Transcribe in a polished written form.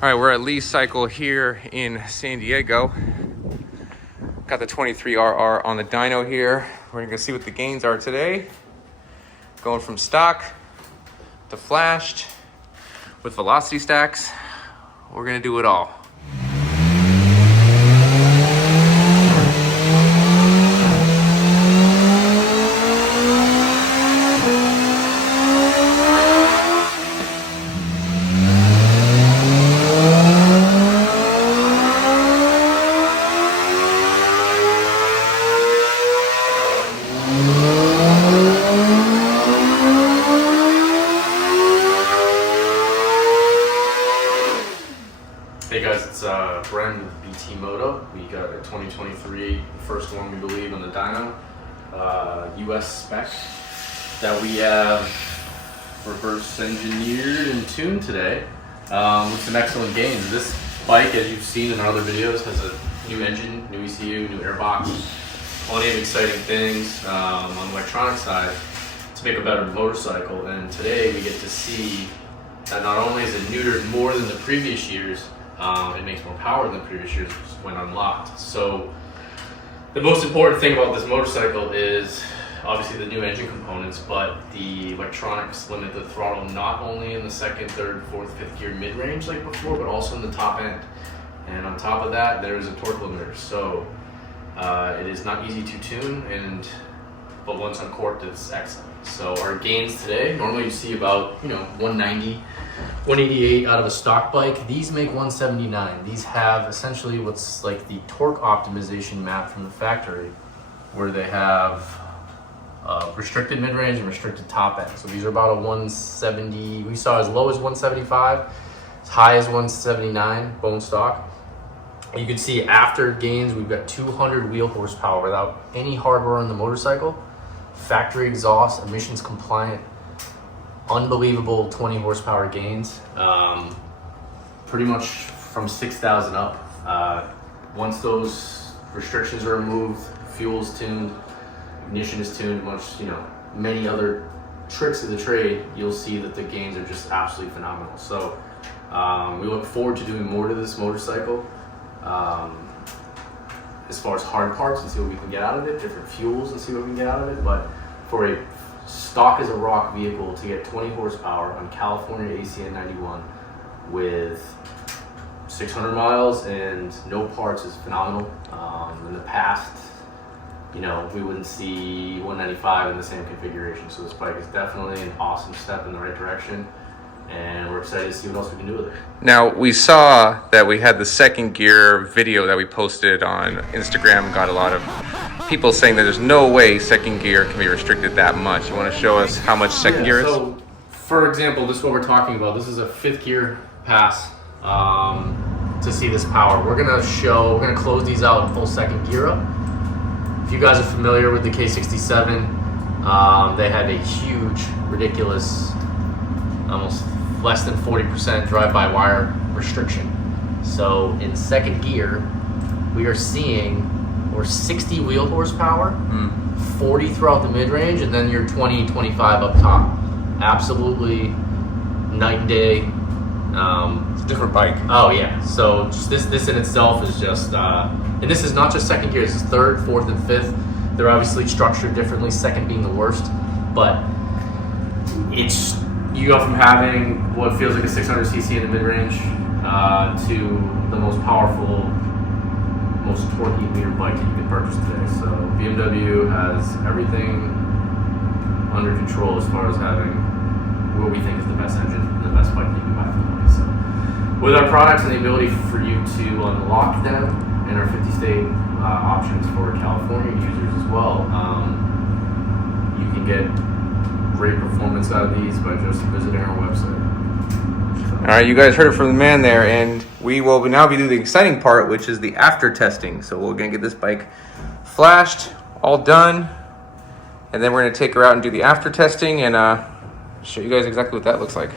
All right, we're at Lee's Cycle here in San Diego. Got the 23RR on the dyno here. We're gonna see what the gains are today. Going from stock to flashed with velocity stacks. We're gonna do it all. Hey guys, it's Bren with BT Moto. We got a 2023 first one, we believe, on the dyno. US spec that we have reverse engineered and tuned today with some excellent gains. This bike, as you've seen in our other videos, has a new engine, new ECU, new airbox, plenty of exciting things on the electronic side to make a better motorcycle. And today we get to see that not only is it neutered more than the previous years, it makes more power than the previous years when unlocked. So the most important thing about this motorcycle is obviously the new engine components, but the electronics limit the throttle not only in the second, third, fourth, fifth gear mid-range like before, but also in the top end. And on top of that, there is a torque limiter. So it is not easy to tune, but once uncorked, it's excellent. So our gains today, normally you see about 190, 188 out of a stock bike. These make 179. These have essentially what's like the torque optimization map from the factory, where they have restricted mid-range and restricted top end. So these are about a 170. We saw as low as 175, as high as 179 bone stock. You can see after gains, we've got 200 wheel horsepower without any hardware on the motorcycle. Factory exhaust, emissions compliant, unbelievable 20 horsepower gains. Pretty much from 6,000 up. Once those restrictions are removed, fuel's tuned, ignition is tuned, many other tricks of the trade, you'll see that the gains are just absolutely phenomenal. So we look forward to doing more to this motorcycle. As far as hard parts and see what we can get out of it, different fuels and see what we can get out of it. But for a stock as a rock vehicle to get 20 horsepower on California ACN 91 with 600 miles and no parts is phenomenal. In the past, we wouldn't see 195 in the same configuration. So this bike is definitely an awesome step in the right direction. And we're excited to see what else we can do with it. Now, we saw that we had the second gear video that we posted on Instagram. Got a lot of people saying that there's no way second gear can be restricted that much. You want to show us how much second gear is? So, for example, this is what we're talking about. This is a fifth gear pass to see this power. We're gonna close these out in full second gear up. If you guys are familiar with the K67, they had a huge, ridiculous, almost less than 40% drive-by-wire restriction. So in second gear, we are seeing 60 wheel horsepower, 40 throughout the mid-range, and then your 20, 25 up top. Absolutely night and day. It's a different bike. Oh yeah, so just this in itself is just, and this is not just second gear, this is third, fourth, and fifth. They're obviously structured differently, second being the worst, but you go from having what feels like a 600cc in the mid-range to the most powerful, most torquey meter bike that you can purchase today. So BMW has everything under control as far as having what we think is the best engine and the best bike that you can buy for the money. So with our products and the ability for you to unlock them and our 50-state options for California users as well, you can get great performance out of these by just visiting our website. All right, you guys heard it from the man there, and we will now be doing the exciting part, which is the after testing. So we're gonna get this bike flashed, all done, and then we're gonna take her out and do the after testing and show you guys exactly what that looks like.